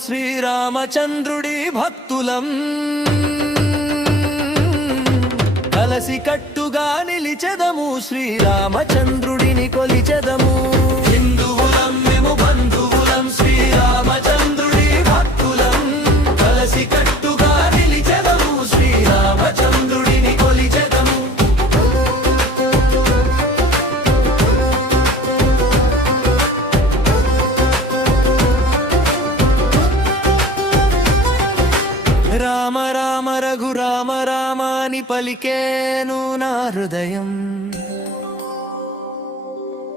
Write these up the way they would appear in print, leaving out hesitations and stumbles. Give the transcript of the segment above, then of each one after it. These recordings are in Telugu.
శ్రీరామచంద్రుడి భక్తులం కలసి కట్టుగా నిలిచెదము శ్రీరామచంద్రుడిని కొలిచెదము హిందువులం మేము బంధువులం శ్రీరామచంద్రుడి భక్తులం కలసి కట్టుగా నిలిచెదము శ్రీరామచంద్రుడిని కొలిచెదము రామ రామ రఘురామ రామాని పలికేను నా హృదయం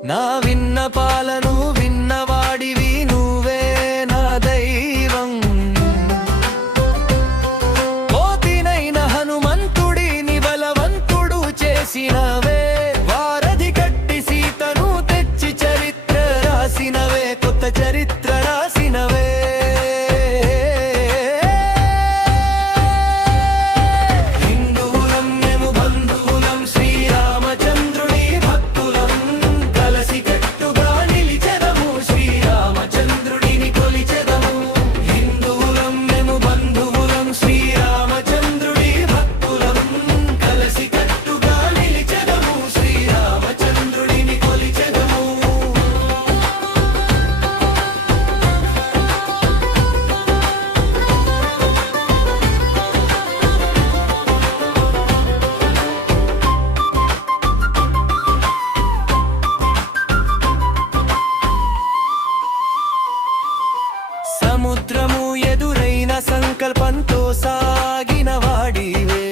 నా విన్నపాలను విన్నవాడివి నువ్వే నా దైవం కోతినైన హనుమంతుడిని బలవంతుడు చేసినవే వారధి కట్టి సీతను తెచ్చి చరిత్ర రాసినవే కొత్త చరిత్ర రాసినవే సముద్రము ఎదురైన సంకల్పంతో సాగిన వాడివే